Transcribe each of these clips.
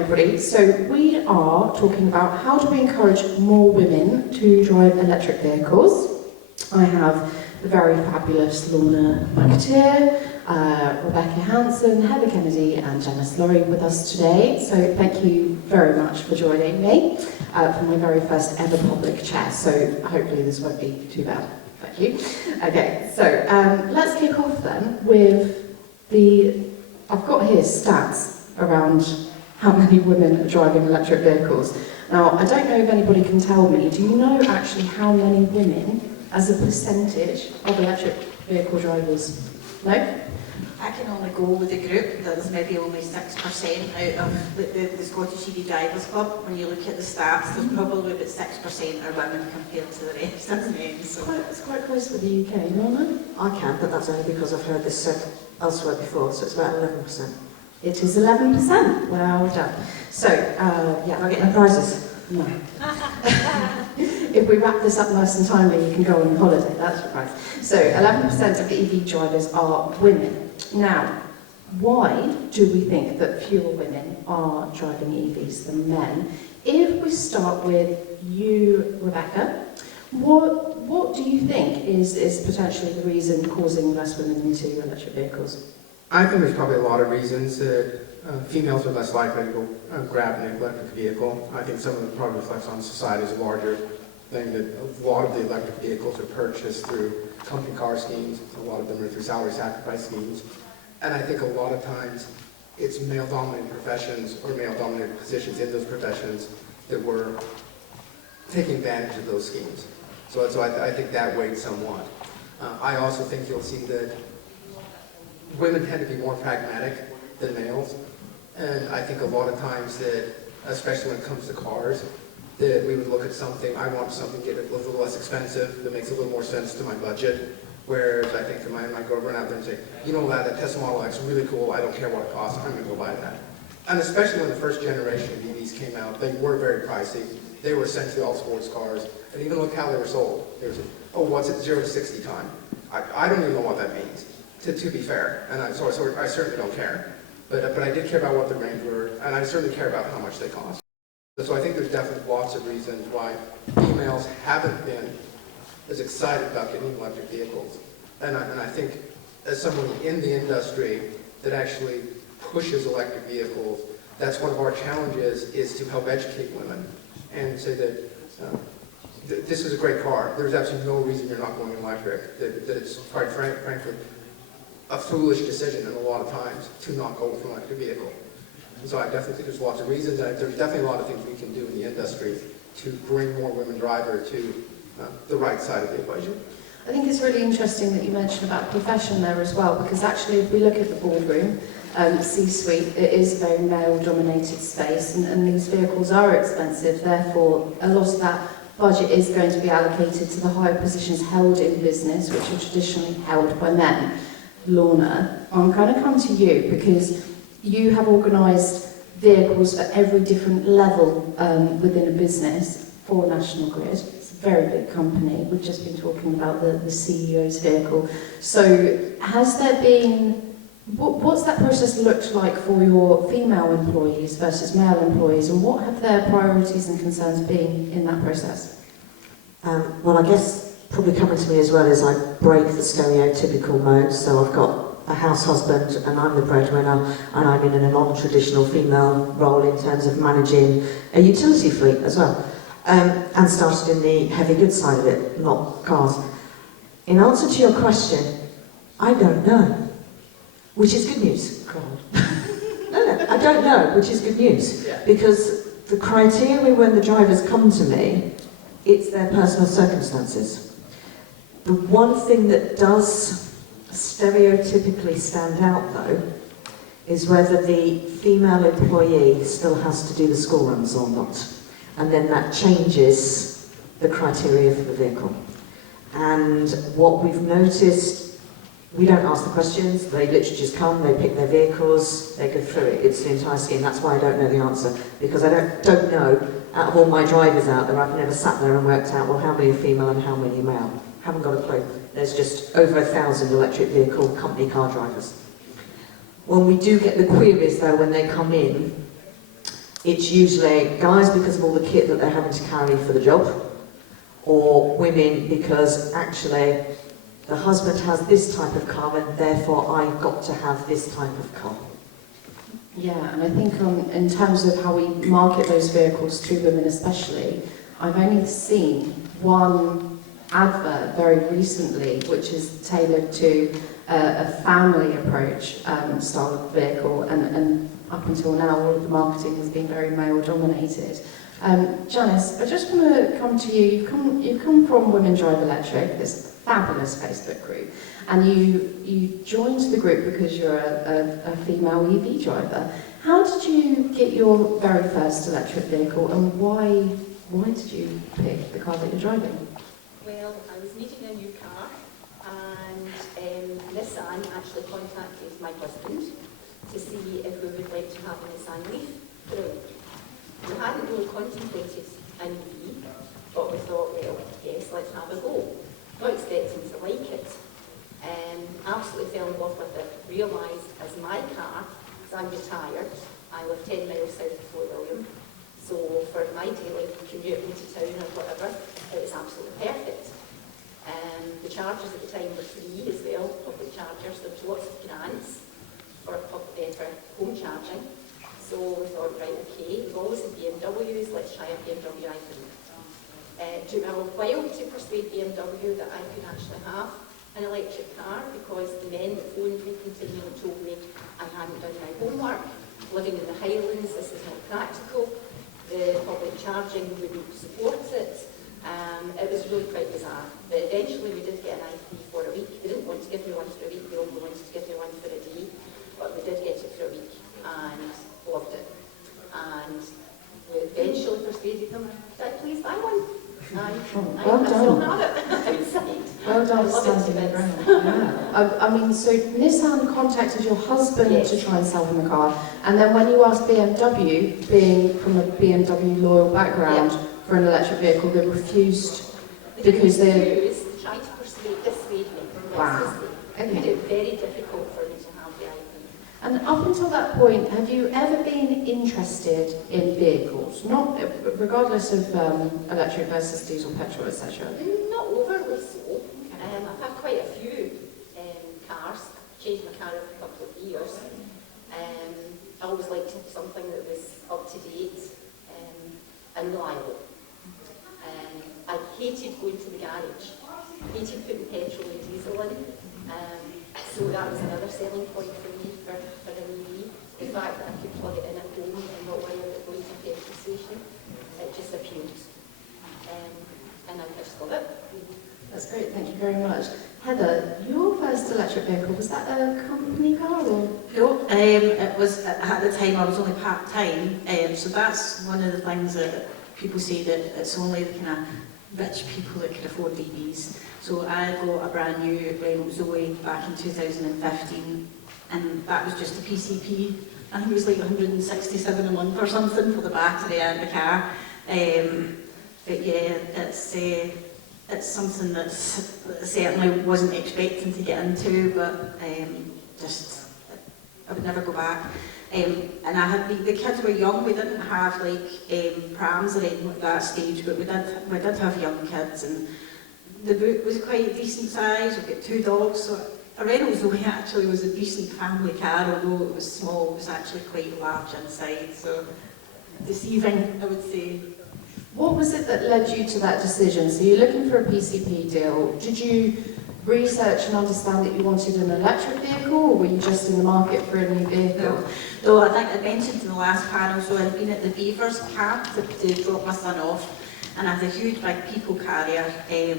everybody. So we are talking about how do we encourage more women to drive electric vehicles. I have the very fabulous Lorna McAtear, Rebecca Hansen, Heather Kennedy and Janice Laurie with us today. So thank you very much for joining me for my very first ever public chat. So hopefully this won't be too bad. Thank you. Okay, so let's kick off then with I've got here stats around how many women are driving electric vehicles. Now, I don't know if anybody can tell me, do you know actually how many women as a percentage of electric vehicle drivers? No? I can only go with a group that is maybe only 6% out of the Scottish EV Drivers Club. When you look at the stats, there's probably about 6% are women compared to the rest of men. So It's quite close with the UK, Lorna? I can, but that's only because I've heard this said elsewhere before, so it's about 11%. It is 11%. Well done. So, yeah. Am I getting prizes? No. If we wrap this up nice and timely, you can go on holiday, that's right. So 11% of the EV drivers are women. Now, why do we think that fewer women are driving EVs than men? If we start with you, Rebecca, what do you think is potentially the reason causing less women into electric vehicles? I think there's probably a lot of reasons that females are less likely to go grab an electric vehicle. I think some of it probably reflects on society's larger thing that a lot of the electric vehicles are purchased through company car schemes. A lot of them are through salary sacrifice schemes. And I think a lot of times it's male-dominated professions or male-dominated positions in those professions that were taking advantage of those schemes. So I think that weighed somewhat. I also think you'll see that women tend to be more pragmatic than males, and I think a lot of times that, especially when it comes to cars, that we would look at something, I want something to get a little less expensive, that makes a little more sense to my budget, whereas I think that my girlfriend out there and say, you know that Tesla Model X is really cool, I don't care what it costs, I'm going to go buy that. And especially when the first generation of EVs came out, they were very pricey. They were essentially all sports cars, and even look how they were sold. They were saying, oh, what's it 0 to 60 time? I don't even know what that means. To be fair, and I certainly don't care, but I did care about what the range were, and I certainly care about how much they cost. So I think there's definitely lots of reasons why females haven't been as excited about getting electric vehicles, and I think as someone in the industry that actually pushes electric vehicles, that's one of our challenges, is to help educate women and say that this is a great car. There's absolutely no reason you're not going electric. That it's quite frankly a foolish decision in a lot of times to not go with an electric vehicle. And so I definitely think there's lots of reasons, and there's definitely a lot of things we can do in the industry to bring more women drivers to the right side of the equation. I think it's really interesting that you mentioned about profession there as well, because actually if we look at the boardroom, C-suite, it is a very male-dominated space, and these vehicles are expensive, therefore a lot of that budget is going to be allocated to the higher positions held in business, which are traditionally held by men. Lorna, I'm going to come to you because you have organised vehicles for every different level within a business for National Grid. It's a very big company. We've just been talking about the CEO's vehicle. So has there been, what's that process looked like for your female employees versus male employees, and what have their priorities and concerns been in that process? Well, I guess probably coming to me as well is I break the stereotypical mode. So I've got a house husband and I'm the breadwinner, and I'm in a non-traditional female role in terms of managing a utility fleet as well, and started in the heavy goods side of it, not cars. In answer to your question, I don't know, which is good news. No, I don't know, which is good news, because the criteria when the drivers come to me, it's their personal circumstances. The one thing that does stereotypically stand out, though, is whether the female employee still has to do the school runs or not. And then that changes the criteria for the vehicle. And what we've noticed, we don't ask the questions, they literally just come, they pick their vehicles, they go through it. It's the entire scheme. That's why I don't know the answer, because I don't know, out of all my drivers out there, I've never sat there and worked out, well, how many are female and how many are male. Haven't got a clue. There's just over 1,000 electric vehicle company car drivers. When we do get the queries, though, when they come in, it's usually guys because of all the kit that they're having to carry for the job, or women because actually the husband has this type of car and therefore I've got to have this type of car. Yeah, and I think in terms of how we market those vehicles to women especially, I've only seen one advert very recently which is tailored to a family approach style of vehicle, and up until now all of the marketing has been very male dominated. Janice, I just want to come to you. You've come from Women Drive Electric, this fabulous Facebook group, and you joined the group because you're a female EV driver. How did you get your very first electric vehicle, and why did you pick the car that you're driving? Well, I was needing a new car, and Nissan actually contacted my husband to see if we would like to have a Nissan Leaf. We hadn't really contemplated an EV, but we thought, well, yes, let's have a go. Not expecting to like it. Absolutely fell in love with it. Realised as my car, as I'm retired, I live 10 miles south of Fort William, so for my daily commute into town or whatever, it was absolutely perfect. The chargers at the time were free as well, public chargers. There was lots of grants for home charging. So we thought, right, okay, we've always had BMWs, let's try a BMW i3. It took me a while to persuade BMW that I could actually have an electric car, because the men that phoned me continually told me I hadn't done my homework. Living in the Highlands, this is not practical. The public charging wouldn't support it. It was really quite bizarre. But eventually we did get an i3 for a week. They didn't want to give me one for a week, they only wanted to give me one for a day. But we did get it for a week and loved it. And we eventually persuaded them, could I please buy one? And Well I still done. have it outside. Well done, I love it standing to your bits. ground. Yeah. I mean, so Nissan contacted your husband Yes. to try and sell him a car, and then when you asked BMW, being from a BMW loyal background, for an electric vehicle, they refused because they... They tried to dissuade me. Wow. It made it very difficult for me to have the i3. And up until that point, have you ever been interested in vehicles? Not regardless of electric versus diesel, petrol, etc. Not overly so. I've had quite a few cars. I've changed my car every couple of years. I always liked to have something that was up to date and reliable. I hated going to the garage. Hated putting petrol and diesel in. So that was another selling point for me for an EV. The fact that I could plug it in at home and not worry about going to a petrol station. It just appealed. And I just love it. That's great, thank you very much. Heather, your first electric vehicle, was that a company car or? No, it was, at the time I was only part-time, so that's one of the things that people say, that it's only the kind of rich people that could afford EVs. So I got a brand new Renault Zoe back in 2015, and that was just a PCP. I think it was like 167 a month or something for the battery and the car. But yeah, it's something that certainly wasn't expecting to get into, but just I would never go back. And I had the kids were young. We didn't have like prams or anything at that stage, but we did have young kids, and the boot was quite a decent size. We've got 2 dogs, so a Renault Zoe actually was a decent family car, although it was small. It was actually quite large inside, so deceiving, I would say. What was it that led you to that decision? So you're looking for a PCP deal. Did you research and understand that you wanted an electric vehicle, or were you just in the market for a new vehicle? Though I think I mentioned in the last panel, so I'd been at the Beavers camp to drop my son off, and I had a huge big people carrier, a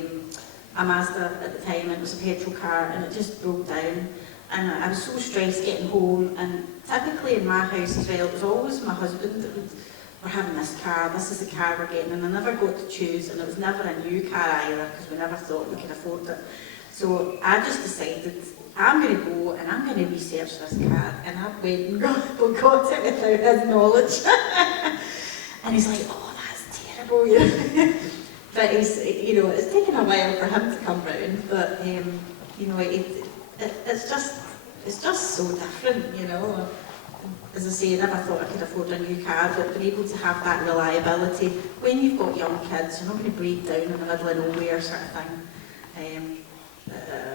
Mazda at the time, and it was a petrol car, and it just broke down. And I was so stressed getting home, and typically in my house as well, it was always my husband that would, we're having this car, this is the car we're getting, and I never got to choose, and it was never a new car either, because we never thought we could afford it. So I just decided, I'm going to go and I'm going to research this car, and I went and got it without his knowledge. And he's like, oh, that's terrible, you know. But it's taken a while for him to come round, but it's just so different, you know. as I say, I never thought I could afford a new car, but being able to have that reliability when you've got young kids, you're not going to break down in the middle of nowhere sort of thing.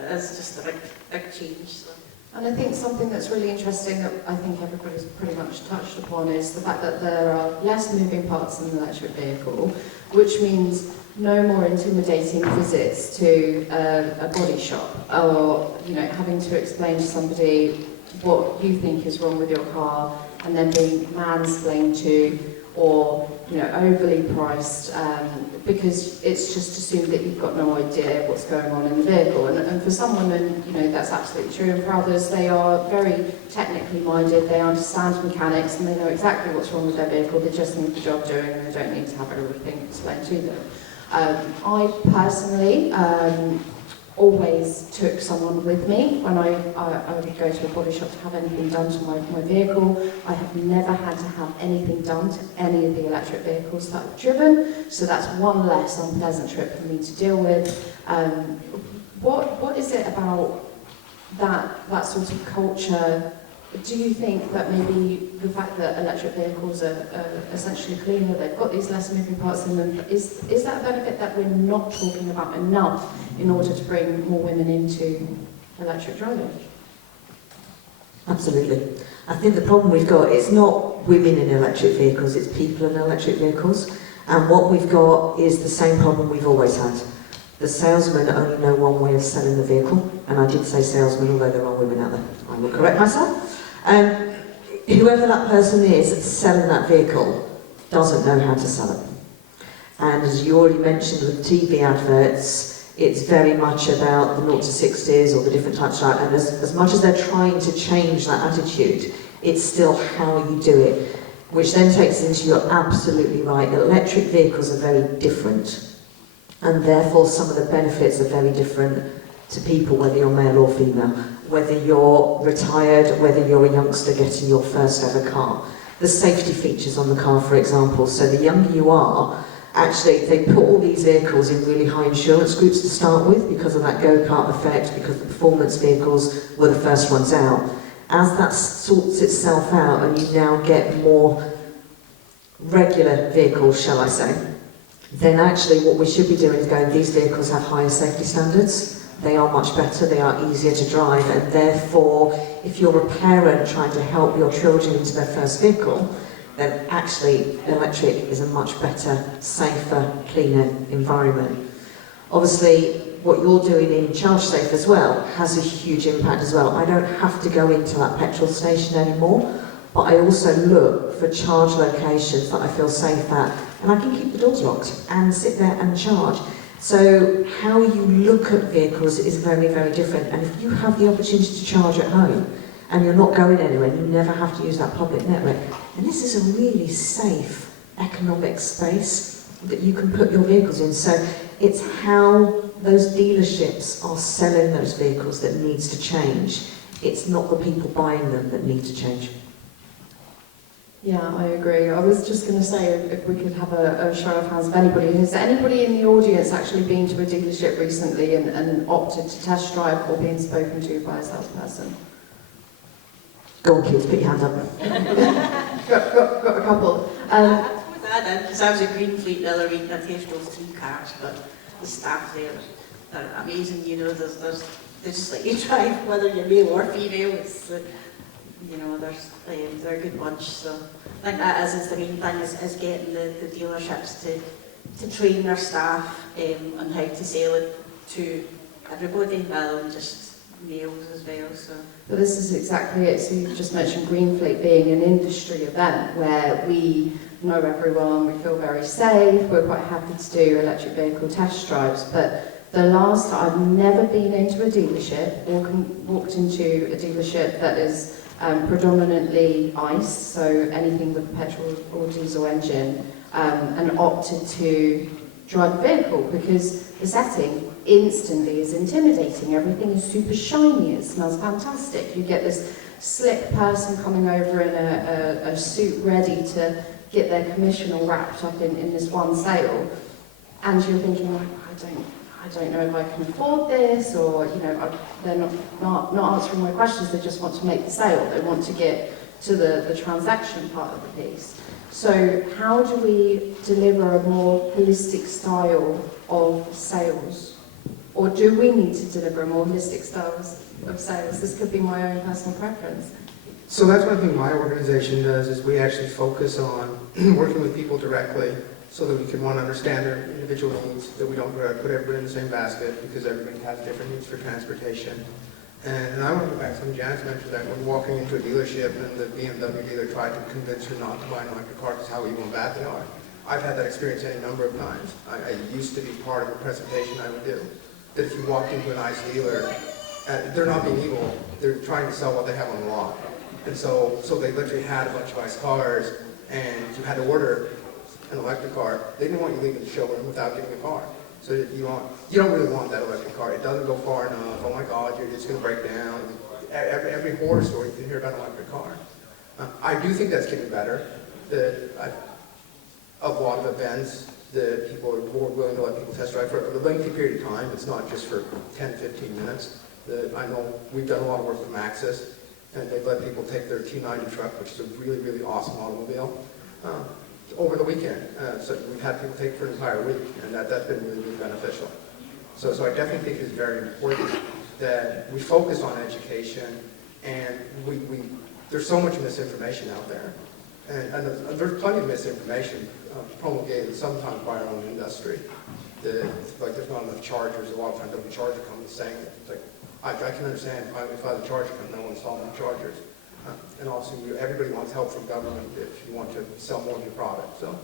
It's just a big change. So. And I think something that's really interesting that I think everybody's pretty much touched upon is the fact that there are less moving parts in an electric vehicle, which means no more intimidating visits to a body shop, or having to explain to somebody what you think is wrong with your car and then being mansplained to, or overly priced, because it's just assumed that you've got no idea what's going on in the vehicle. And for someone, and that's absolutely true, and for others, they are very technically minded, they understand mechanics, and they know exactly what's wrong with their vehicle, they just need the job doing, and they don't need to have everything explained to them. I personally always took someone with me when I would go to a body shop to have anything done to my vehicle. I have never had to have anything done to any of the electric vehicles that I've driven, so that's one less unpleasant trip for me to deal with. What is it about that sort of culture? Do you think that maybe the fact that electric vehicles are essentially cleaner, they've got these less moving parts in them, is that a benefit that we're not talking about enough in order to bring more women into electric driving? Absolutely. I think the problem we've got is not women in electric vehicles, it's people in electric vehicles. And what we've got is the same problem we've always had. The salesmen only know one way of selling the vehicle, and I did say salesmen, although there are women out there. I will correct myself. Whoever that person is selling that vehicle doesn't know how to sell it. And as you already mentioned with TV adverts, it's very much about the 0 to 60s or the different types of, and as much as they're trying to change that attitude, it's still how you do it, which then takes us into, you're absolutely right, electric vehicles are very different, and therefore some of the benefits are very different to people, whether you're male or female, whether you're retired, whether you're a youngster getting your first ever car. The safety features on the car, for example, so the younger you are, actually they put all these vehicles in really high insurance groups to start with because of that go-kart effect, because the performance vehicles were the first ones out. As that sorts itself out and you now get more regular vehicles, shall I say, then actually what we should be doing is going, these vehicles have higher safety standards. They are much better, they are easier to drive, and therefore, if you're a parent trying to help your children into their first vehicle, then actually electric is a much better, safer, cleaner environment. Obviously, what you're doing in ChargeSafe as well has a huge impact as well. I don't have to go into that petrol station anymore, but I also look for charge locations that I feel safe at, and I can keep the doors locked and sit there and charge. So how you look at vehicles is very, very different. And if you have the opportunity to charge at home and you're not going anywhere, you never have to use that public network, and this is a really safe economic space that you can put your vehicles in. So it's how those dealerships are selling those vehicles that needs to change. It's not the people buying them that need to change. Yeah, I agree. I was just going to say if we could have a show of hands of anybody. Has anybody in the audience actually been to a dealership recently and opted to test drive or been spoken to by a salesperson? Go on, kids, put your hand up. got a couple. Because I was at Greenfleet the other week and I test drove 3 cars, but the staff there are amazing. They just let you drive whether you're male or female. It's they're a good bunch. So I think that is the main thing, is getting the dealerships to train their staff on how to sell it to everybody, rather than just males as well. So. But this is exactly it. So you've just mentioned Greenfleet being an industry event where we know everyone, we feel very safe, we're quite happy to do electric vehicle test drives. But the last time, I've never been into a dealership, walked into a dealership that is predominantly ICE, so anything with a petrol or diesel engine, and opted to drive a vehicle because the setting instantly is intimidating. Everything is super shiny, it smells fantastic. You get this slick person coming over in a suit ready to get their commission all wrapped up in this one sale, and you're thinking, like, I don't know if I can afford this, or they're not answering my questions. They just want to make the sale. They want to get to the transaction part of the piece. So how do we deliver a more holistic style of sales? Or do we need to deliver a more holistic style of sales? This could be my own personal preference. So that's one thing my organization does, is we actually focus on working with people directly so that we can, one, understand their individual needs, that we don't put everybody in the same basket because everybody has different needs for transportation. And I want to go back to something Janice mentioned, that when walking into a dealership and the BMW dealer tried to convince her not to buy an electric car because how evil and bad they are. I've had that experience any number of times. I used to be part of a presentation I would do, that if you walked into an ICE dealer, they're not being evil, they're trying to sell what they have on the lot. And so they literally had a bunch of ICE cars, and you had to order an electric car. They didn't want you leaving the showroom without getting a car. So you don't really want that electric car. It doesn't go far enough. Oh my God, it's going to break down. Every horror story you can hear about an electric car. I do think that's getting better. A lot of events that people are more willing to let people test drive for a lengthy period of time. It's not just for 10, 15 minutes. I know we've done a lot of work with Maxis, and they've let people take their T90 truck, which is a really, really awesome automobile, over the weekend. So we've had people take it for an entire week, and that's been really, really beneficial. So I definitely think it's very important that we focus on education, and there's so much misinformation out there. And there's plenty of misinformation promulgated sometimes by our own industry. Like there's not enough chargers. A lot of times there'll be charger companies saying it. It's like, I can understand if I was a charger company, I want to install more chargers. And also, everybody wants help from government if you want to sell more of your product. So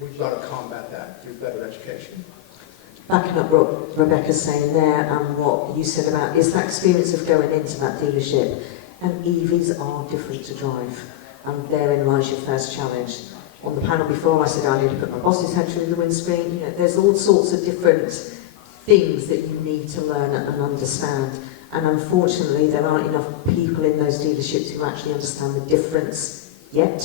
we've got to combat that through better education. Backing up what Rebecca's saying there and what you said about is that experience of going into that dealership, and EVs are different to drive, and therein lies your first challenge. On the panel before, I said I need to put my boss's headset in the windscreen. You know, there's all sorts of different things that you need to learn and understand. And unfortunately, there aren't enough people in those dealerships who actually understand the difference yet.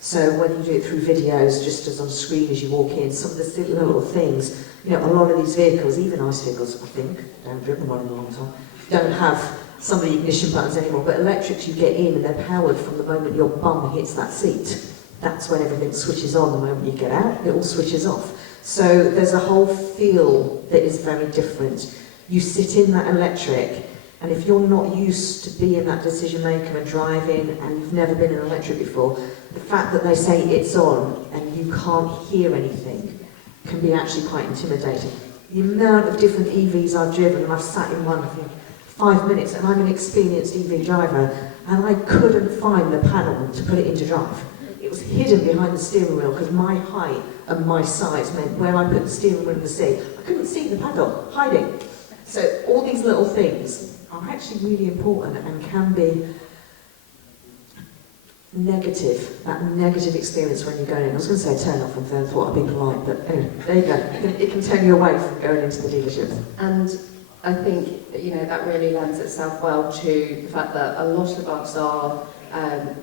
So when you do it through videos, just as on screen as you walk in, some of the silly little things, you know, a lot of these vehicles, even ICE vehicles, I think, I haven't driven one in a long time, don't have some of the ignition buttons anymore, but electrics, you get in and they're powered from the moment your bum hits that seat. That's when everything switches on. The moment you get out, it all switches off. So there's a whole feel that is very different. You sit in that electric, and if you're not used to being that decision maker and driving, and you've never been in an electric before, the fact that they say it's on and you can't hear anything can be actually quite intimidating. The amount of different EVs I've driven, and I've sat in one for 5 minutes, and I'm an experienced EV driver, and I couldn't find the panel to put it into drive. It was hidden behind the steering wheel because my height and my size meant where I put the steering wheel in the seat, I couldn't see the pedal, hiding. So all these little things are actually really important and can be negative, that negative experience when you're going in. I was going to say turn off and then thought I'd be polite, but anyway, there you go. It can turn you away from going into the dealership. And I think, you know, that really lends itself well to the fact that a lot of us are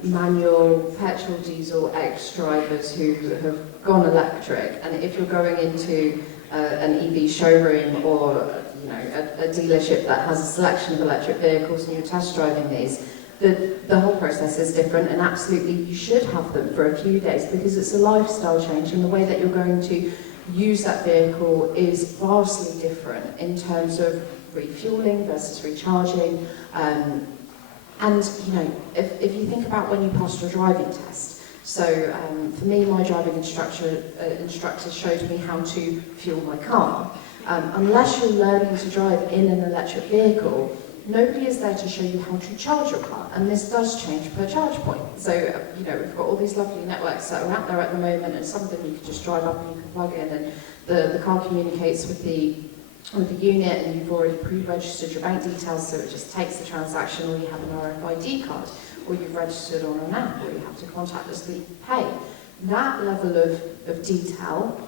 manual, petrol, diesel ex-drivers who have gone electric, and if you're going into an EV showroom or a dealership that has a selection of electric vehicles and you're test driving these, the whole process is different, and absolutely you should have them for a few days because it's a lifestyle change, and the way that you're going to use that vehicle is vastly different in terms of refueling versus recharging. And you know, if you think about when you passed your driving test, so for me, my driving instructor showed me how to fuel my car. Unless you're learning to drive in an electric vehicle, nobody is there to show you how to charge your car, and this does change per charge point. So you know, we've got all these lovely networks that are out there at the moment, and some of them you can just drive up and you can plug in, and the car communicates with the unit, and you've already pre-registered your bank details, so it just takes the transaction, or you have an RFID card, or you've registered on an app, or you have to contactlessly pay. That level of detail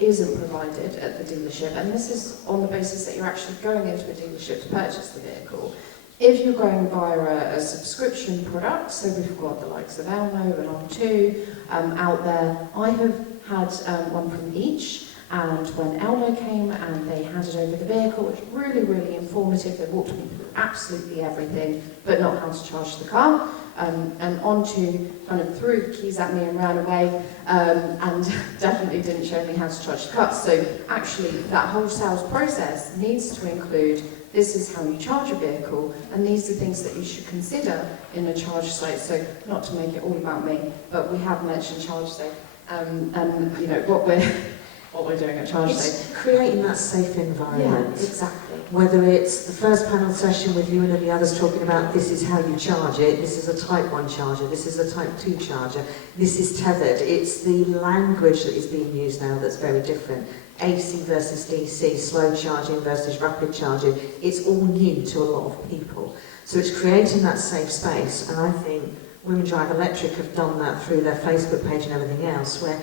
isn't provided at the dealership, and this is on the basis that you're actually going into a dealership to purchase the vehicle. If you're going via a subscription product, so we've got the likes of Elmo and On2 out there, I have had one from each. And when Elmo came and they handed over the vehicle, it was really, really informative. They walked me through absolutely everything, but not how to charge the car. and onto, kind of threw the keys at me and ran away, and definitely didn't show me how to charge the car. So actually, that whole sales process needs to include, this is how you charge a vehicle, and these are things that you should consider in a charge site. So not to make it all about me, but we have mentioned ChargeSafe, and you know what we're doing at ChargeSafe. It's creating that safe environment. Yeah, exactly. Whether it's the first panel session with you and the others talking about this is how you charge it, this is a type 1 charger, this is a type 2 charger, this is tethered. It's the language that is being used now that's very different. AC versus DC, slow charging versus rapid charging. It's all new to a lot of people. So it's creating that safe space, and I think Women Drive Electric have done that through their Facebook page and everything else, where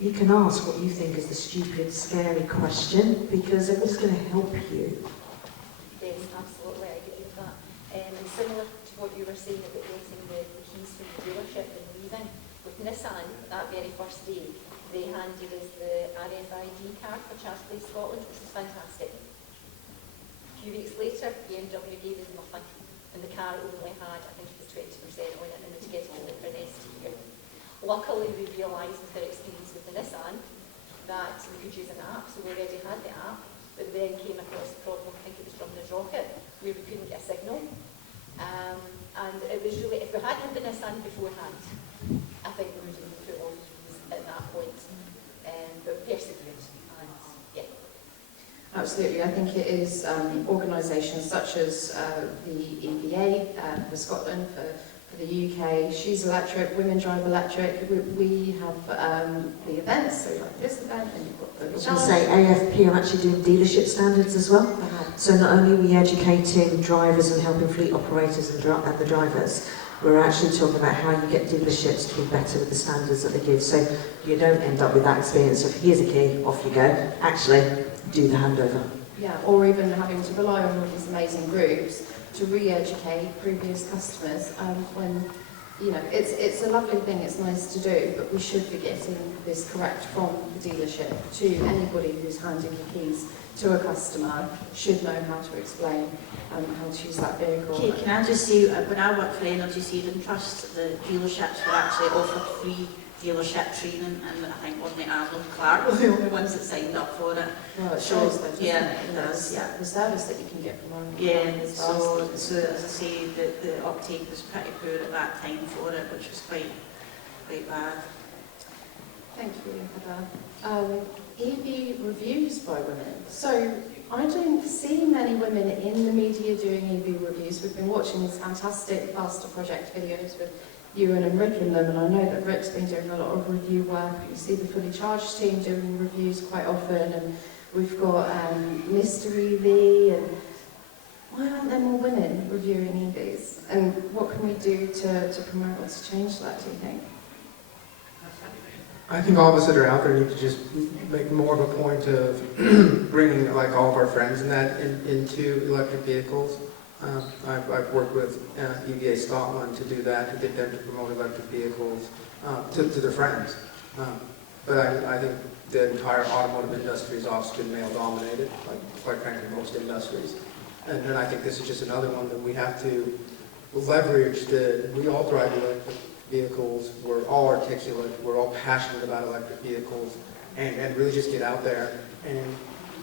you can ask what you think is the stupid, scary question, because everyone's going to help you. Yes, absolutely, I agree with that. And similar to what you were saying about getting the keys from the dealership and leaving, with Nissan, that very first day, they handed us the RFID card for ChargeSafe Scotland, which was fantastic. A few weeks later, BMW gave us nothing, and the car only had, I think it was 20% on it, and to get it over for next year. Luckily, we realised with our experience with the Nissan that we could use an app, so we already had the app, but then came across the problem, I think it was from the rocket, where we couldn't get a signal. And it was really, if we hadn't had the Nissan beforehand, I think we would have put all these at that point. But persevered, and yeah. Absolutely, I think it is organisations such as the EVA for Scotland, for the UK, She's Electric, Women Drive Electric. We have the events, so like this event, and you've got the... I was going to say, AFP are actually doing dealership standards as well. So not only are we educating drivers and helping fleet operators and the drivers, we're actually talking about how you get dealerships to be better with the standards that they give. So you don't end up with that experience of, here's a key, off you go. Actually, do the handover. Yeah, or even having to rely on all these amazing groups to re-educate previous customers when, you know, it's a lovely thing, it's nice to do, but we should be getting this correct from the dealership to anybody who's handing the keys to a customer, should know how to explain how to use that vehicle. Okay, can I just say, when I worked for Energy Saving Trust, the dealerships were actually offered free dealership training, and I think only Arnold Clark were the only ones that signed up for it. Well, it shows that, doesn't yeah, it? it does, yeah. The service that you can get from Arnold Yeah, Clark is so vast. as I say, the uptake was pretty poor at that time for it, which was quite bad. Thank you for that. EV reviews by women. So I don't see many women in the media doing EV reviews. We've been watching these fantastic Faster Project videos with Euan and Rick in them, and I know that Rick's been doing a lot of review work. You see the Fully Charged team doing reviews quite often, and we've got Mr. EV, and why aren't there more women reviewing EVs? And what can we do to promote or to change that, do you think? I think all of us that are out there need to just make more of a point of bringing like all of our friends and that into electric vehicles. I've worked with EVA Scotland to do that, to get them to promote electric vehicles to their friends. But I think the entire automotive industry is often male dominated, like quite frankly most industries. And I think this is just another one that we have to leverage. We all drive electric vehicles, we're all articulate, we're all passionate about electric vehicles, and really just get out there and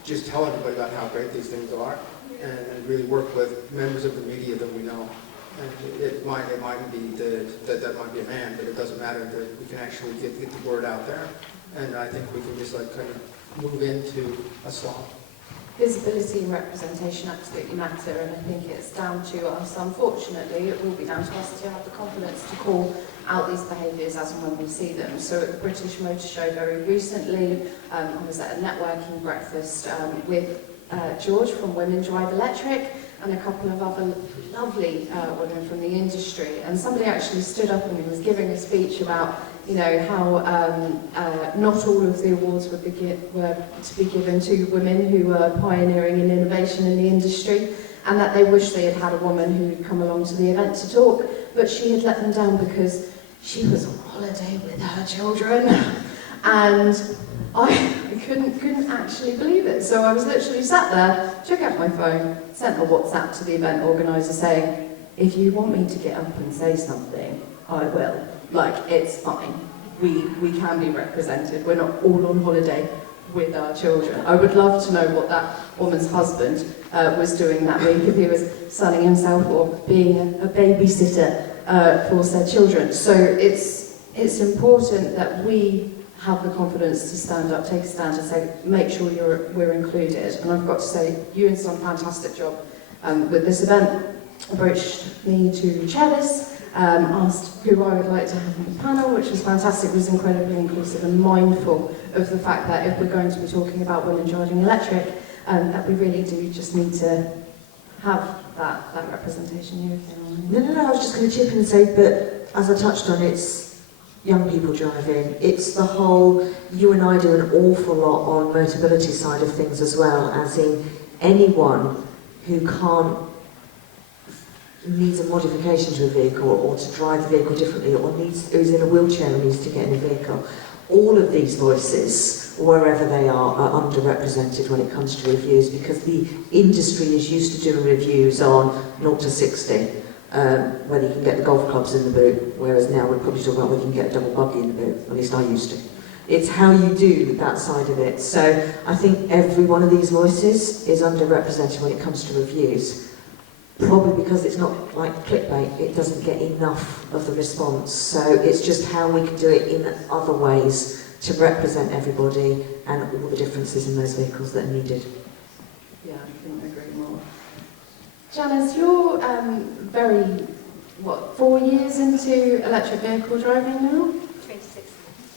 just tell everybody about how great these things are, and really work with members of the media that we know. And it might be that might be a man, but it doesn't matter, that we can actually get the word out there, and I think we can just like kind of move into a song. Visibility and representation absolutely matter, and I think it's down to us, unfortunately, it will be down to us to have the confidence to call out these behaviours as and when we see them. So at the British Motor Show very recently, I was at a networking breakfast with George from Women Drive Electric and a couple of other lovely women from the industry, and somebody actually stood up and was giving a speech about, you know, how not all of the awards were to be given to women who were pioneering in innovation in the industry, and that they wish they had had a woman who had come along to the event to talk, but she had let them down because she was on holiday with her children, and I couldn't actually believe it. So I was literally sat there, took out my phone, sent a WhatsApp to the event organiser saying, if you want me to get up and say something, I will. Like, it's fine. We can be represented. We're not all on holiday with our children. I would love to know what that woman's husband was doing that week, if he was sunning himself or being a babysitter for said children. So it's important that we have the confidence to stand up, take a stand and say, make sure we're included. And I've got to say, Euan's done a fantastic job with this event. Approached me to chair this, asked who I would like to have on the panel, which was fantastic, was incredibly inclusive and mindful of the fact that if we're going to be talking about women driving electric, that we really do just need to have that representation. No, I was just going to chip in and say, but as I touched on, it's young people driving. It's the whole, you and I do an awful lot on mobility side of things as well, as in anyone who needs a modification to a vehicle or to drive the vehicle differently or who's in a wheelchair and needs to get in a vehicle. All of these voices, wherever they are underrepresented when it comes to reviews, because the industry is used to doing reviews on 0 to 60, whether you can get the golf clubs in the boot, whereas now we're probably talking about whether you can get a double buggy in the boot, at least I used to. It's how you do that side of it. So I think every one of these voices is underrepresented when it comes to reviews. Probably because it's not like clickbait, it doesn't get enough of the response. So it's just how we can do it in other ways to represent everybody and all the differences in those vehicles that are needed. Yeah, I couldn't agree more. Janice, you're 4 years into electric vehicle driving now?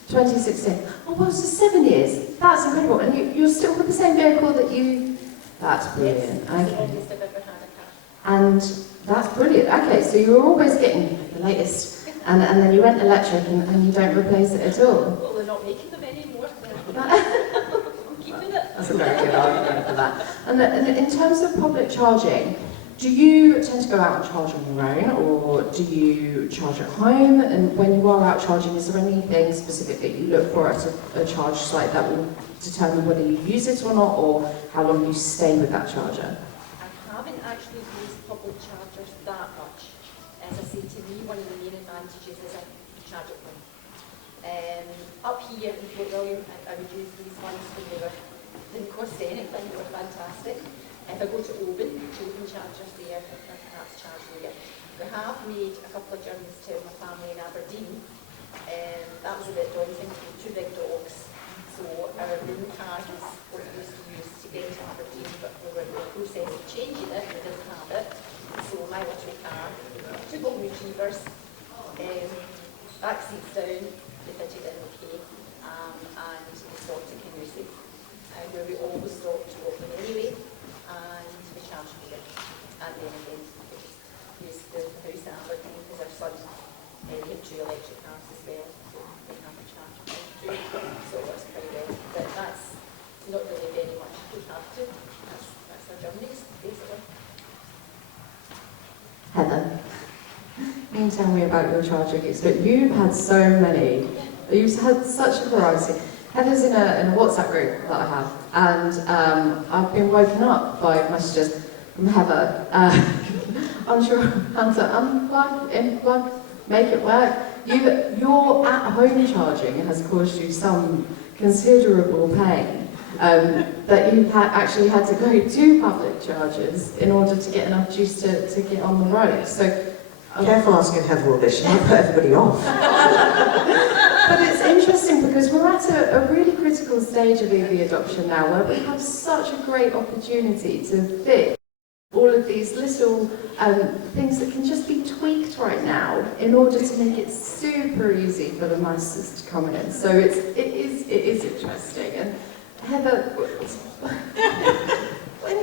2016. Oh, well, so 7 years. That's incredible. And you're still with the same vehicle that you... That's brilliant. Okay. And that's brilliant. Okay, so you were always getting the latest, and then you went electric, and you don't replace it at all. Well, they're not making them anymore. I'm keeping it. That's a very good argument for that. And in terms of public charging, do you tend to go out and charge on your own, or do you charge at home? And when you are out charging, is there anything specific that you look for at a charge site that will determine whether you use it or not, or how long you stay with that charger? I haven't actually used public chargers that much. As I say, to me, one of the main advantages is I can charge at home. Up here in Fort William, I would use these ones when they didn't cost anything, they were fantastic. If I go to Oban chargers there, perhaps charge there. We have made a couple of journeys to my family in Aberdeen. That was a bit daunting, we had 2 big dogs. So our room car is what we used to use to get to Aberdeen, but we were in the process of changing it, we didn't have it. So my lottery car, 2 golden retrievers, back seats down, they fitted in okay, and we stopped at Kingersey, where we always stopped to walk them anyway, and we charged here. And then again, we just used the house at Aberdeen because our son had 2 electric cars as well, so we have a charge through. So it works pretty well. But that's not really very much we have to. That's our journeys, basically. Heather, you can tell me about your charging experience. You've had so many. You've had such a variety. Heather's in a WhatsApp group that I have, and I've been woken up by messages from Heather, unsure how to unplug, make it work. Your at-home charging has caused you some considerable pain, that you actually had to go to public chargers in order to get enough juice to get on the road. So Careful asking Heather all this, she might put everybody off. But it's interesting because we're at a really critical stage of EV adoption now, where we have such a great opportunity to fit all of these little things that can just be tweaked right now in order to make it super easy for the masses to come in. So it is interesting. And Heather, when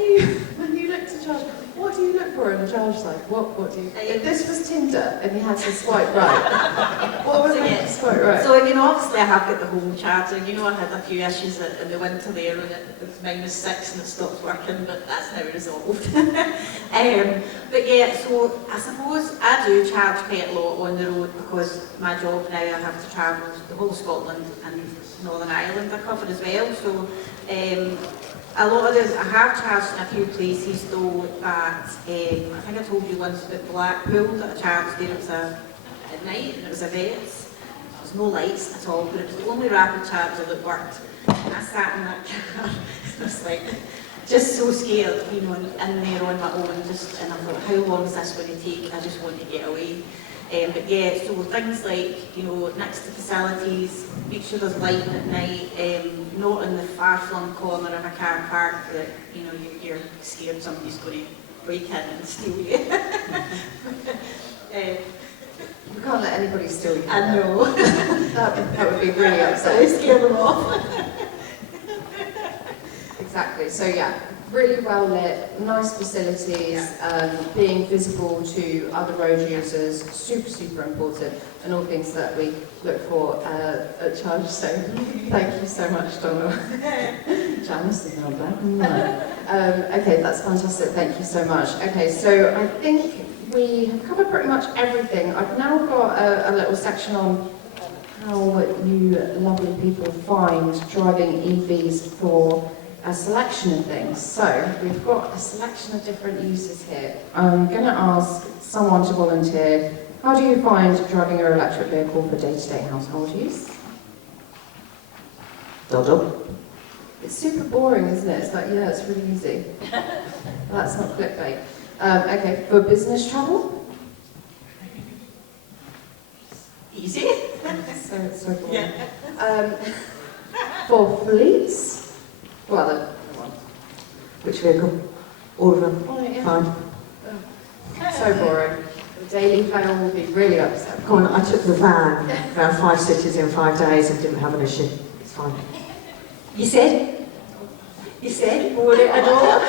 you look to charge, what do you look for in a charge site? What do you? If this was Tinder and you had to swipe right, what would make you swipe right? So, obviously I have got the home charger. I had a few issues in the winter there when it was -6 and it stopped working, but that's now resolved. But yeah, so I suppose I do charge quite a lot on the road because my job now I have to travel the whole of Scotland and Northern Ireland I cover as well. So a lot of this, I have charged in a few places though that at, I think I told you once about Blackpool, at a chance there it was at night, and it was a Vets. There was no lights at all, but it was the only rapid charger that worked. And I sat in that car, and I was like, just so scared, you know, in there on my own, just, and I thought, how long is this going to take? I just want to get away. But yeah, so things like, you know, next to facilities, make sure there's lighting at night, not in the far-flung corner of a car park that, you know, you're scared somebody's going to break in and steal you. You can't let anybody steal you. I know. that would be really So upsetting. scare them off. Exactly. So yeah, really well lit, nice facilities, being visible to other road users, super important, and all things that we look for at ChargeSafe. Thank you so much, Donna. Janice is not bad. Okay, that's fantastic. Thank you so much. Okay, so I think we have covered pretty much everything. I've now got a little section on how you lovely people find driving EVs for a selection of things. So we've got a selection of different uses here. I'm going to ask someone to volunteer. How do you find driving your electric vehicle for day-to-day household use? Dodo. It's super boring, isn't it? It's like, yeah, it's really easy. That's not clickbait. Okay, for business travel? Easy. So boring. Yeah. For fleets? Well, Which vehicle? All of them. oh, yeah. Fine. So boring. The daily fail will be really upset. Come on, I took the van around 5 cities in 5 days and didn't have an issue. It's fine. You said boring. I know.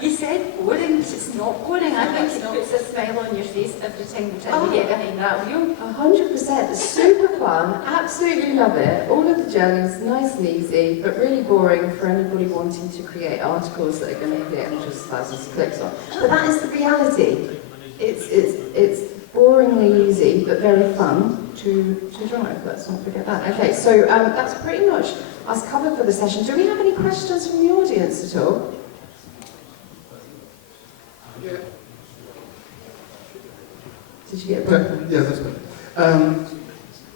You said boring, but it's not boring. I think it puts a smile on your face every time you get behind that wheel. 100%. Super fun. Absolutely love it. All of the journeys, nice and easy, but really boring for anybody wanting to create articles that are going to get hundreds of thousands of clicks on. But that is the reality. It's boringly easy, but very fun to drive. Let's not forget that. Okay, so that's pretty much us covered for the session. Do we have any questions from the audience at all? Yeah. Did you get a break? Yeah, that's good.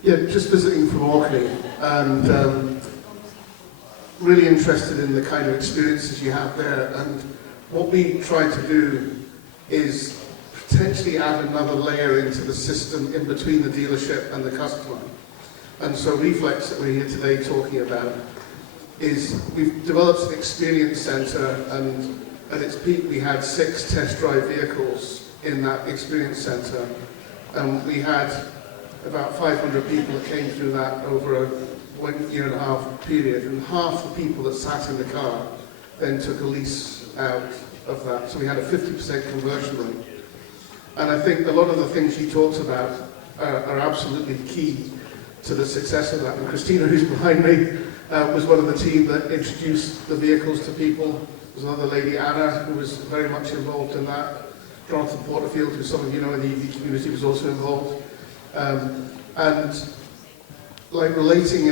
Yeah, just visiting from Orkney and really interested in the kind of experiences you have there. And what we try to do is potentially add another layer into the system in between the dealership and the customer. And so Reflex that we're here today talking about is we've developed an experience centre, and at its peak we had 6 test drive vehicles in that experience centre, and we had about 500 people that came through that over a 1.5 year period, and half the people that sat in the car then took a lease out of that. So we had a 50% conversion rate. And I think a lot of the things you talked about are absolutely key to the success of that. And Christina, who's behind me, was one of the team that introduced the vehicles to people. There's another lady, Anna, who was very much involved in that. Jonathan Porterfield, who some of you know in the EV community, was also involved. And like relating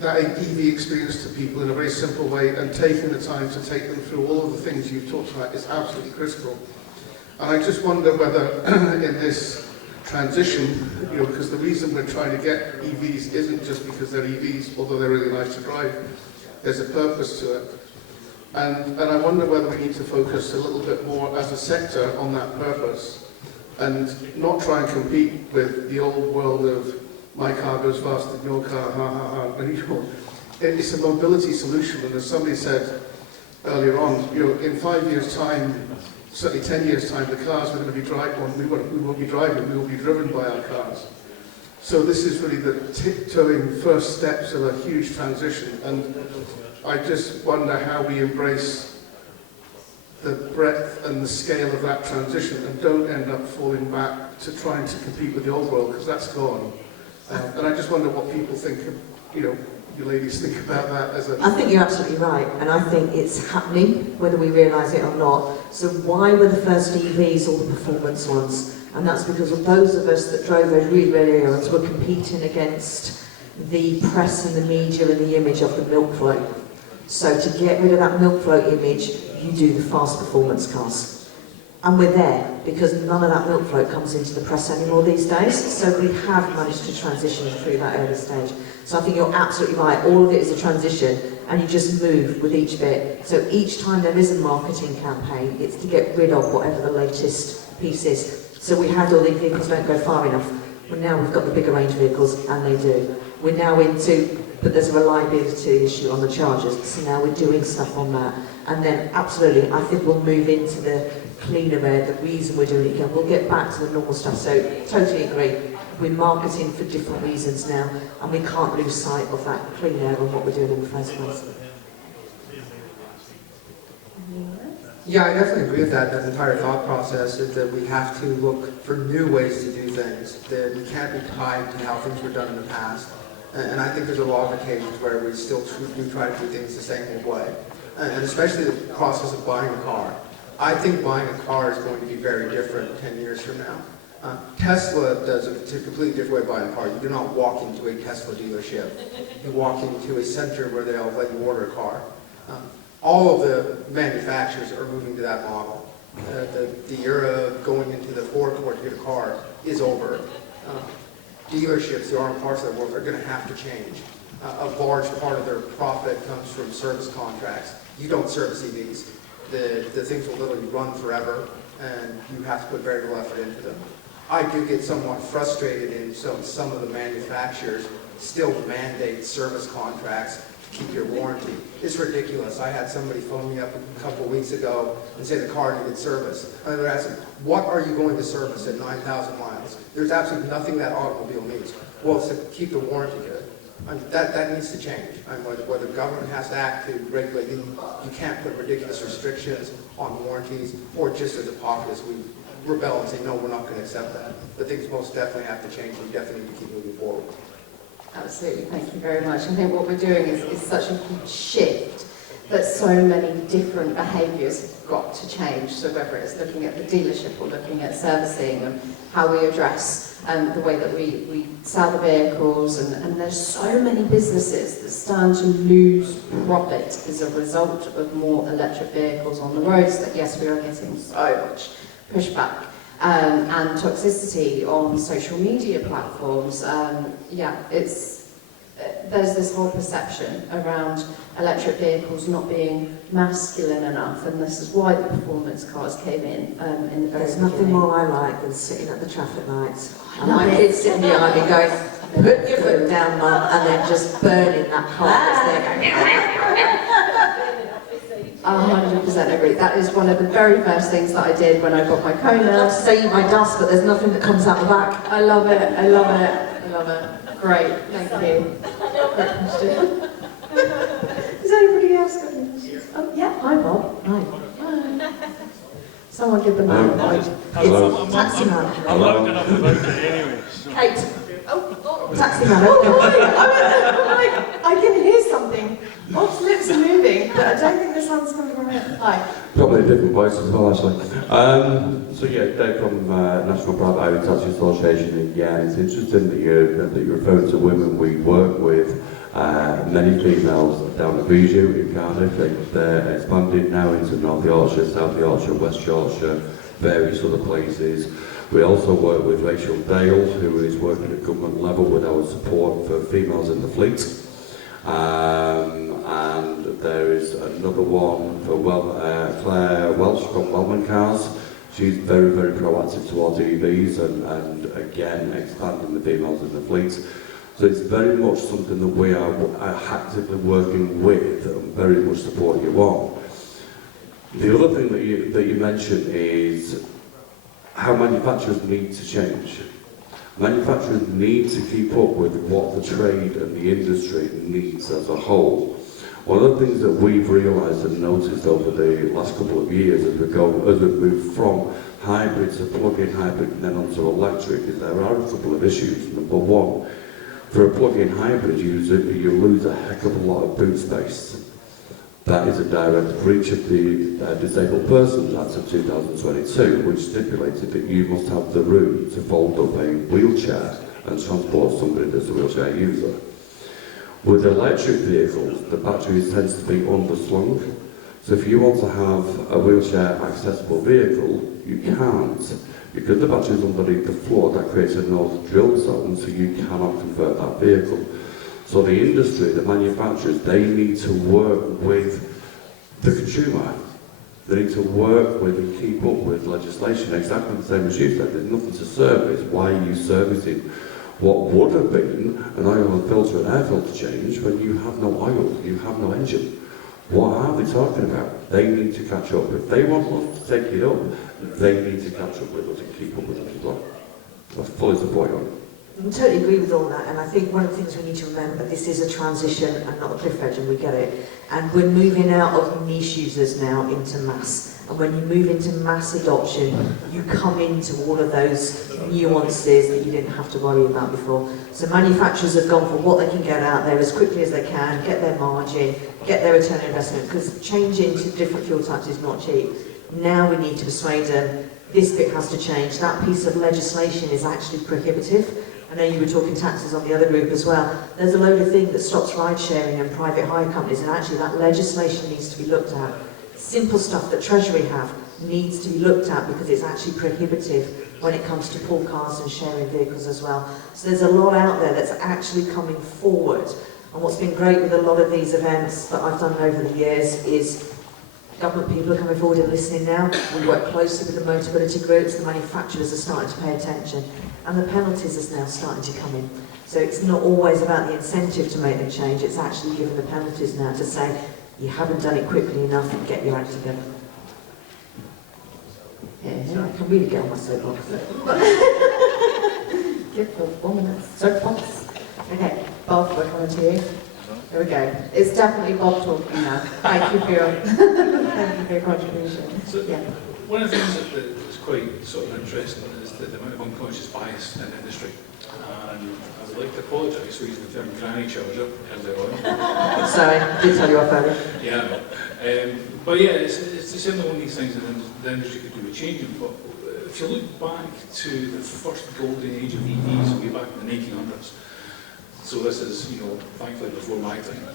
that EV experience to people in a very simple way and taking the time to take them through all of the things you've talked about is absolutely critical. And I just wonder whether in this transition, because the reason we're trying to get EVs isn't just because they're EVs, although they're really nice to drive, there's a purpose to it. And I wonder whether we need to focus a little bit more as a sector on that purpose and not try and compete with the old world of my car goes faster than your car, ha ha ha. And, it's a mobility solution, and as somebody said earlier on, in 5 years' time, certainly 10 years' time, the cars we're going to be driving, we won't be driving, we will be driven by our cars. So this is really the tiptoeing first steps of a huge transition, and I just wonder how we embrace the breadth and the scale of that transition and don't end up falling back to trying to compete with the old world, because that's gone. And I just wonder what people think, you ladies think about that as a... I think you're absolutely right, and I think it's happening, whether we realise it or not. So why were the first EVs all the performance ones? And that's because of those of us that drove those really early ones were competing against the press and the media and the image of the milk float. So to get rid of that milk float image, you do the fast performance cars. And we're there, because none of that milk float comes into the press anymore these days, so we have managed to transition through that early stage. So I think you're absolutely right, all of it is a transition, and you just move with each bit. So each time there is a marketing campaign, it's to get rid of whatever the latest piece is. So we had all these vehicles don't go far enough. Well, now we've got the bigger range vehicles, and they do. We're now into, but there's a reliability issue on the chargers, so now we're doing stuff on that. And then, absolutely, I think we'll move into the cleaner air, the reason we're doing it again. We'll get back to the normal stuff, so totally agree. We're marketing for different reasons now, and we can't lose sight of that clean air and what we're doing in the first place. Yeah, I definitely agree with that. That entire thought process is that we have to look for new ways to do things, that we can't be tied to how things were done in the past. And I think there's a lot of occasions where we still do try to do things the same old way. And especially the process of buying a car. I think buying a car is going to be very different 10 years from now. Tesla does a completely different way of buying a car. You do not walk into a Tesla dealership. You walk into a center where they'll let you order a car. All of the manufacturers are moving to that model. The era of going into the forecourt to get a car is over. Dealerships, the auto parts of the world, are going to have to change. A large part of their profit comes from service contracts. You don't service EVs. The things will literally run forever, and you have to put very little effort into them. I do get somewhat frustrated in some of the manufacturers still mandate service contracts to keep your warranty. It's ridiculous. I had somebody phone me up a couple of weeks ago and say the car needed service. And they're asking, what are you going to service at 9,000 miles? There's absolutely nothing that automobile needs. Well, it's to keep the warranty good. I mean, that needs to change. I mean, whether the government has to act to regulate it, you can't put ridiculous restrictions on warranties, or just as a populace, we rebel and say, no, we're not going to accept that. But things most definitely have to change, and we definitely need to keep moving forward. Absolutely, thank you very much. I think what we're doing is such a huge shift that so many different behaviours have got to change. So whether it's looking at the dealership or looking at servicing and how we address the way that we sell the vehicles, and there's so many businesses that stand to lose profit as a result of more electric vehicles on the roads, that yes, we are getting so much pushback and toxicity on social media platforms. There's this whole perception around electric vehicles not being masculine enough, and this is why the performance cars came in the very There's nothing beginning. more I like than sitting at the traffic lights. And my kids sitting behind me going, put your foot down, Mum, and then just burning that car that's there going, 100% agree. That is one of the very first things that I did when I got my I Kona. love to save my dust, but there's nothing that comes out the back. I love it, I love it, I love it. Great, thank you. Great question. Has anybody else got any questions? Oh, yeah, hi Bob. Hi. Someone give the man a mic. Hello. It's taxi man. I'm loading up about it anyway. So. Kate. Taxi man. Oh, I can hear something. Bob's lips are moving, but I don't think the sound's coming from it. Hi. Probably a different voice as well, actually. So yeah, Dave from National Private Highway Taxi Association again. It's interesting that you're referring to women. We work with many females down at Bijou in Cardiff. They're expanded now into North Yorkshire, South Yorkshire, West Yorkshire, various other places. We also work with Rachel Dale, who is working at government level with our support for females in the fleet. And there is another one for Claire Welsh from Wellman Cars. She's very, very proactive towards EVs and again expanding the females in the fleet. So it's very much something that we are actively working with and very much support you on. The other thing that you mentioned is how manufacturers need to change. Manufacturers need to keep up with what the trade and the industry needs as a whole. One of the things that we've realised and noticed over the last couple of years as we've moved from hybrid to plug-in hybrid and then onto electric is there are a couple of issues. Number one, for a plug-in hybrid user, you lose a heck of a lot of boot space. That is a direct breach of the Disabled Persons Act of 2022, which stipulated that you must have the room to fold up a wheelchair and transport somebody that's a wheelchair user. With electric vehicles, the batteries tends to be underslung. So if you want to have a wheelchair accessible vehicle, you can't. Because the battery is underneath the floor, that creates a no drill zone, so you cannot convert that vehicle. So the industry, the manufacturers, they need to work with the consumer. They need to work with and keep up with legislation, exactly the same as you said. There's nothing to service. Why are you servicing what would have been an oil and filter and air filter change when you have no oil, you have no engine? What are they talking about? They need to catch up. If they want us to take it up, they need to catch up with us and keep up with us as well. I fully support you. I totally agree with all that, and I think one of the things we need to remember, this is a transition and not a cliff edge, and we get it. And we're moving out of niche users now into mass. And when you move into mass adoption, you come into all of those nuances that you didn't have to worry about before. So manufacturers have gone for what they can get out there as quickly as they can, get their margin, get their return on investment, because changing to different fuel types is not cheap. Now we need to persuade them, this bit has to change. That piece of legislation is actually prohibitive. I know you were talking taxes on the other group as well. There's a load of things that stops ride sharing and private hire companies, and actually that legislation needs to be looked at. Simple stuff that Treasury have needs to be looked at because it's actually prohibitive when it comes to pool cars and sharing vehicles as well. So there's a lot out there that's actually coming forward. And what's been great with a lot of these events that I've done over the years is government people are coming forward and listening now. We work closely with the mobility groups, the manufacturers are starting to pay attention, and the penalties are now starting to come in. So it's not always about the incentive to make them change, it's actually giving the penalties now to say, you haven't done it quickly enough, and get your act together. Yeah, I can really get on my soapbox. Give the woman a soapbox. Okay, Bob, we're coming to you. There we go. It's definitely Bob talking now. Thank you for your contribution. So, yeah. One of the things that's quite sort of interesting is the amount of unconscious bias in the industry. And I would like to apologise for using the term granny charger earlier on. Sorry, I did tell you off earlier. Yeah, I know. But yeah, it's certainly one of these things that the industry could do with changing. But if you look back to the first golden age of EVs, way back in the 1900s, so this is, thankfully before my time.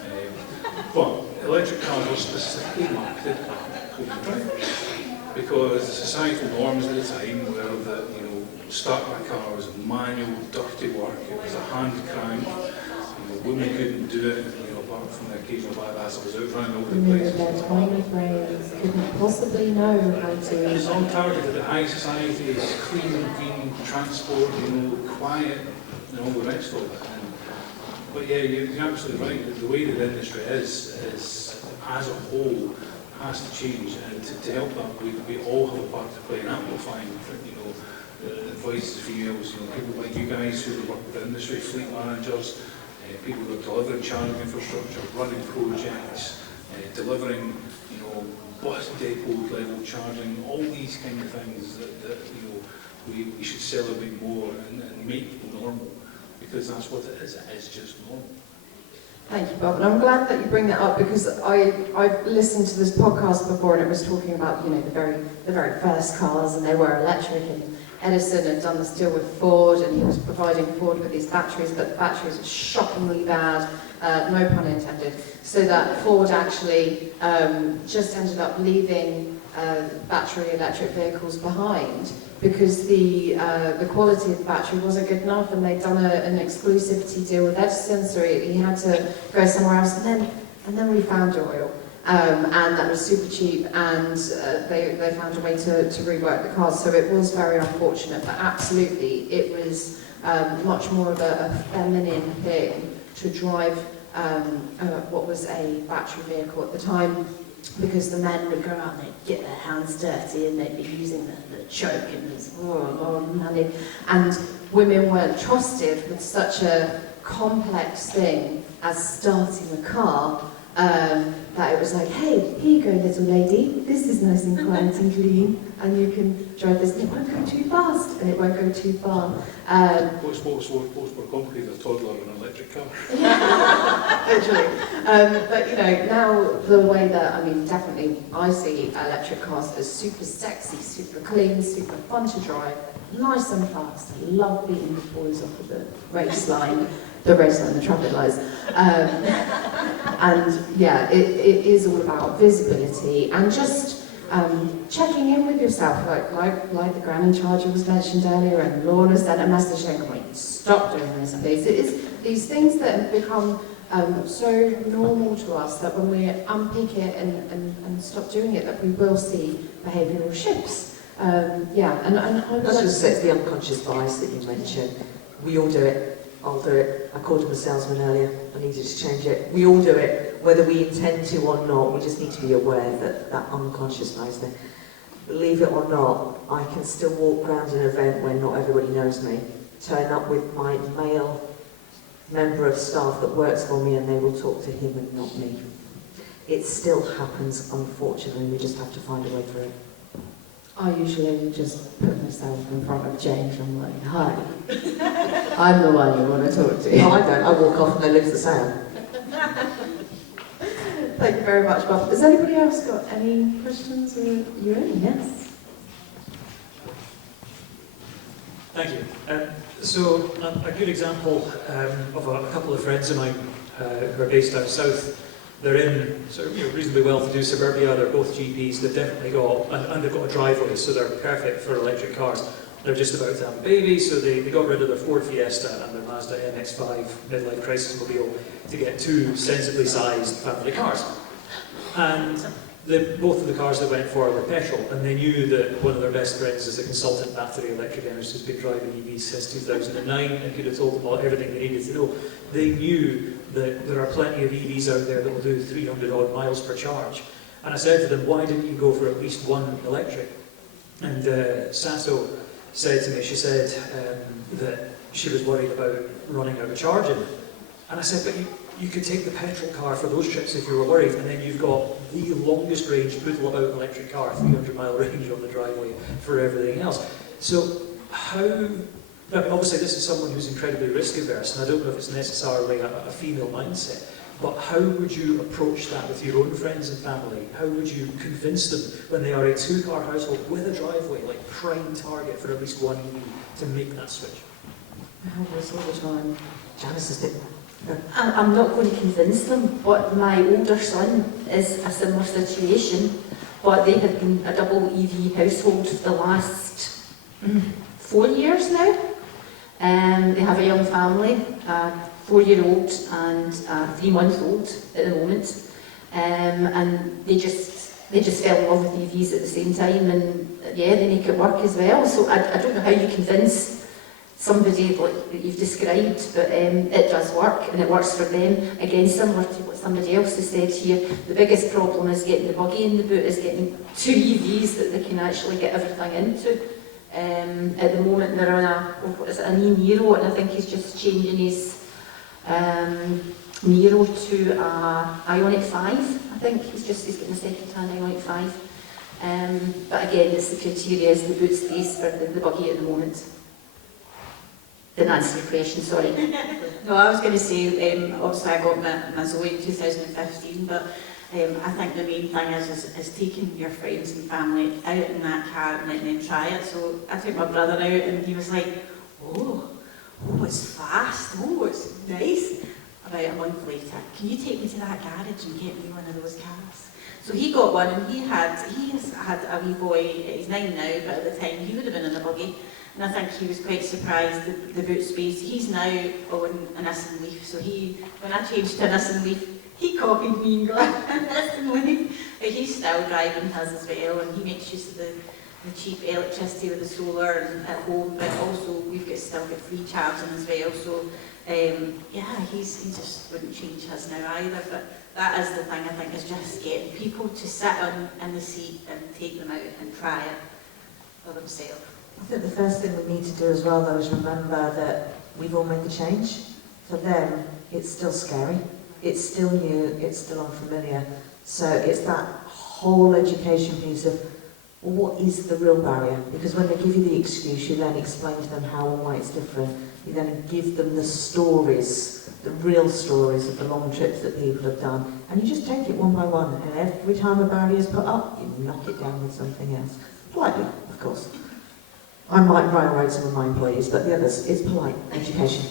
But electric cars were specifically marketed at home drive because the societal norms at the time were that, starting a car was manual, dirty work. It was a hand crank. Women couldn't do it. Apart from the occasional badass that was out running over the place. Their tiny brains couldn't possibly know how to. It's all targeted at high society. It's clean and green transport. Quiet, and all the rest of it. But yeah, you're absolutely right. The way that the industry is as a whole has to change, and to help that, we all have a part to play in amplifying, the voices of females. People like you guys who work with the industry, fleet managers, people who are delivering charging infrastructure, running projects, delivering, bus depot level charging, all these kind of things that we should celebrate more and make normal. Because that's what it is just normal. Thank you, Bob. And I'm glad that you bring that up because I've listened to this podcast before and it was talking about, the very first cars and they were electric, and Edison had done this deal with Ford and he was providing Ford with these batteries, but the batteries were shockingly bad, no pun intended, so that Ford actually just ended up leaving battery electric vehicles behind because the quality of the battery wasn't good enough, and they'd done an exclusivity deal with Edison, so he had to go somewhere else, and then we found oil, and that was super cheap, and they found a way to rework the cars, so it was very unfortunate, but absolutely it was much more of a feminine thing to drive what was a battery vehicle at the time, because the men would go out and they'd get their hands dirty and they'd be using the choke and this, and women weren't trusted with such a complex thing as starting a car, that it was like, hey, here you go, little lady, this is nice and quiet and clean, and you can drive this, and it won't go too fast, and it won't go too far. What's more complicated, a toddler and an electric car? Literally. But now the way that, definitely I see electric cars as super sexy, super clean, super fun to drive, nice and fast. I love beating the boys off of the race line. the red sign, the traffic lights. And yeah, it is all about visibility and just checking in with yourself, like the granny charger was mentioned earlier, and Lorna sent a message saying, "Come on, stop doing this, please." It is these things that have become so normal to us that when we unpick it and stop doing it, that we will see behavioural shifts. Yeah, and I would That's like just to it's the unconscious bias that you mentioned. We all do it. I'll do it. I called him a salesman earlier. I needed to change it. We all do it, whether we intend to or not. We just need to be aware that that unconscious bias there. Believe it or not, I can still walk around an event where not everybody knows me, turn up with my male member of staff that works for me, and they will talk to him and not me. It still happens, unfortunately. We just have to find a way through it. I usually just put myself in front of James and I'm like, "Hi, I'm the one you want to talk to." No, I don't. I walk off and they lose the sound. Thank you very much, Bob. Has anybody else got any questions? Euan? Yes. Thank you. So a good example of a couple of friends of mine who are based down south. They're in sort of, reasonably well-to-do suburbia. They're both GPs. They've definitely got and they've got a driveway, so they're perfect for electric cars. They're just about to have a baby, so they got rid of their Ford Fiesta and their Mazda MX-5 midlife crisis mobile to get two sensibly sized family cars. And both of the cars they went for were petrol, and they knew that one of their best friends is a consultant battery electric analyst who's been driving EVs since 2009 and could have told them all everything they needed to know. They knew that there are plenty of EVs out there that will do 300 odd miles per charge. And I said to them, "Why didn't you go for at least one electric?" And Sato said to me, she said that she was worried about running out of charging. And I said, "But you could take the petrol car for those trips if you were worried, and then you've got the longest range poodle about electric car, 300-mile range on the driveway for everything else." So how, I mean, obviously this is someone who's incredibly risk averse, and I don't know if it's necessarily a female mindset, but how would you approach that with your own friends and family? How would you convince them when they are a two-car household with a driveway, like prime target for at least one EV, to make that switch? I have this all the time. Janice is doing I'm not going to convince them, but my older son is a similar situation, but they have been a double EV household for the last 4 years now. They have a young family, a 4-year-old and a 3-month-old at the moment, and they just fell in love with EVs at the same time, and yeah, they make it work as well. So I don't know how you convince somebody like that you've described, but it does work, and it works for them. Again, similar to what somebody else has said here, the biggest problem is getting the buggy in the boot, is getting two EVs that they can actually get everything into. At the moment they're on an e-Nero, and I think he's just changing his Nero to a Ioniq 5. I think he's getting a second-hand Ioniq 5. But again, it's the criteria is the boot space for the buggy at the moment. Didn't answer your question, sorry. No, I was going to say, obviously I got my Zoe in 2015, but I think the main thing is taking your friends and family out in that car and letting them try it. So I took my brother out and he was like, oh, it's fast, oh, it's nice. About a month later, "Can you take me to that garage and get me one of those cars?" So he got one, and he has had a wee boy, he's 9 now, but at the time he would have been in a buggy. And I think he was quite surprised at the boot space. He's now on a Nissan Leaf, so when I changed to a Nissan Leaf, he copied me and got a Nissan Leaf. But he's still driving his as well, and he makes use of the cheap electricity with the solar and at home, but also we've still got free charging as well. So yeah, he just wouldn't change his now either. But that is the thing, I think, is just getting people to sit in the seat and take them out and try it for themselves. I think the first thing we need to do as well, though, is remember that we've all made the change. For them, it's still scary, it's still new, it's still unfamiliar. So it's that whole education piece of, well, what is the real barrier? Because when they give you the excuse, you then explain to them how and why it's different. You then give them the stories, the real stories of the long trips that people have done. And you just take it one by one. And every time a barrier is put up, you knock it down with something else. Politely, of course. I might railroad some of my employees, but the others, it's polite education.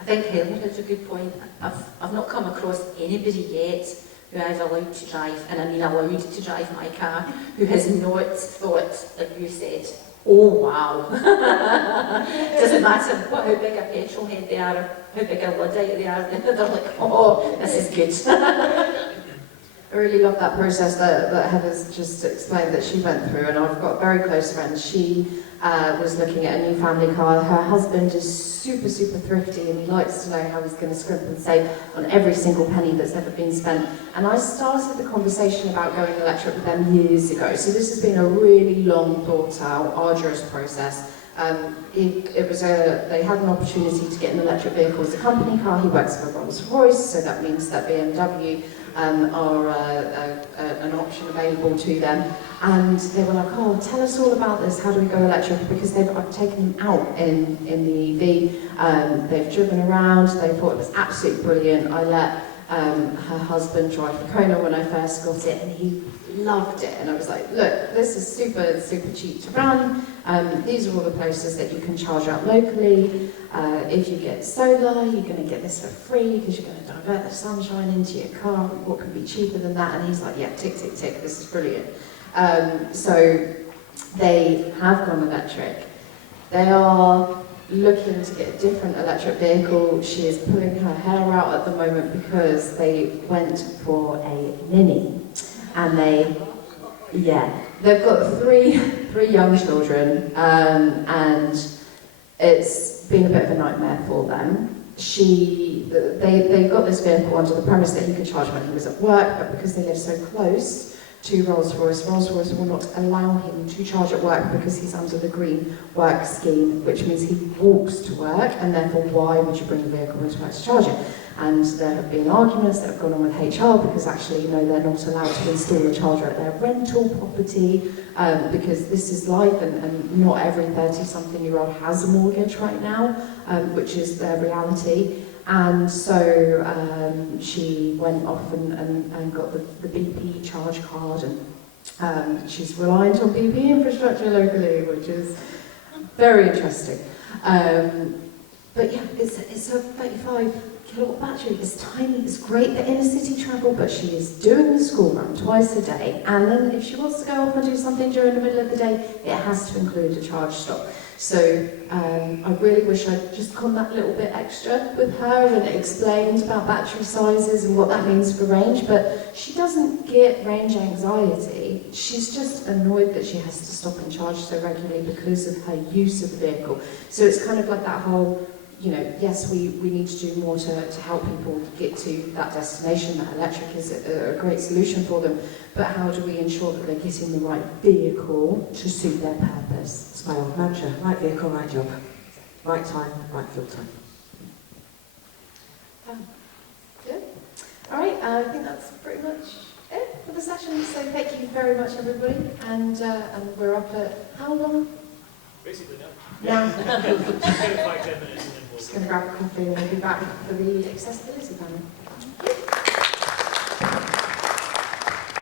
I think Helen has a good point. I've not come across anybody yet who I've allowed to drive, and I mean allowed to drive my car, who has not thought, like you said, oh wow. Doesn't matter how big a petrol head they are, or how big a Luddite they are, they're like, oh, this is good. I really love that process that Heather's just explained that she went through, and I've got a very close friend. She was looking at a new family car. Her husband is super, super thrifty, and he likes to know how he's going to scrimp and save on every single penny that's ever been spent. And I started the conversation about going electric with them years ago. So this has been a really long, thought out, arduous process. They had an opportunity to get an electric vehicle as a company car. He works for Rolls-Royce, so that means that BMW are an option available to them. And they were like, oh, tell us all about this, how do we go electric? Because I've taken them out in the EV, they've driven around, they thought it was absolutely brilliant. I let her husband drive the Kona when I first got it, and he loved it. And I was like, look, this is super, super cheap to run. These are all the places that you can charge up locally. If you get solar, you're going to get this for free because you're going to divert the sunshine into your car. What could be cheaper than that? And he's like, yeah, tick, tick, tick, this is brilliant. So they have gone electric. They are looking to get a different electric vehicle. She is pulling her hair out at the moment because they went for a Mini. And they've got three young children, and it's been a bit of a nightmare for them. They got this vehicle under the premise that he could charge when he was at work, but because they live so close to Rolls-Royce will not allow him to charge at work because he's under the green work scheme, which means he walks to work, and therefore why would you bring a vehicle into work to charge it? And there have been arguments that have gone on with HR because actually, they're not allowed to install a charger at their rental property because this is life, and not every 30-something-year-old has a mortgage right now, which is their reality. And so she went off and got the BP charge card, and she's reliant on BP infrastructure locally, which is very interesting. But yeah, it's a 35-kilowatt battery. It's tiny, it's great for inner city travel, but she is doing the school run twice a day. And then if she wants to go off and do something during the middle of the day, it has to include a charge stop. So I really wish I'd just gone that little bit extra with her and explained about battery sizes and what that means for range, but she doesn't get range anxiety. She's just annoyed that she has to stop and charge so regularly because of her use of the vehicle. So it's kind of like that whole, yes, we need to do more to help people get to that destination. That electric is a great solution for them, but how do we ensure that they're getting the right vehicle to suit their purpose? It's my old mantra, right vehicle, right job. Right time, right fuel time. Good. All right, I think that's pretty much it for the session. So thank you very much, everybody. And we're up at how long? Basically, no. Now. 5-10 minutes, and then we'll... Just going to grab a coffee and we'll be back for the accessibility panel.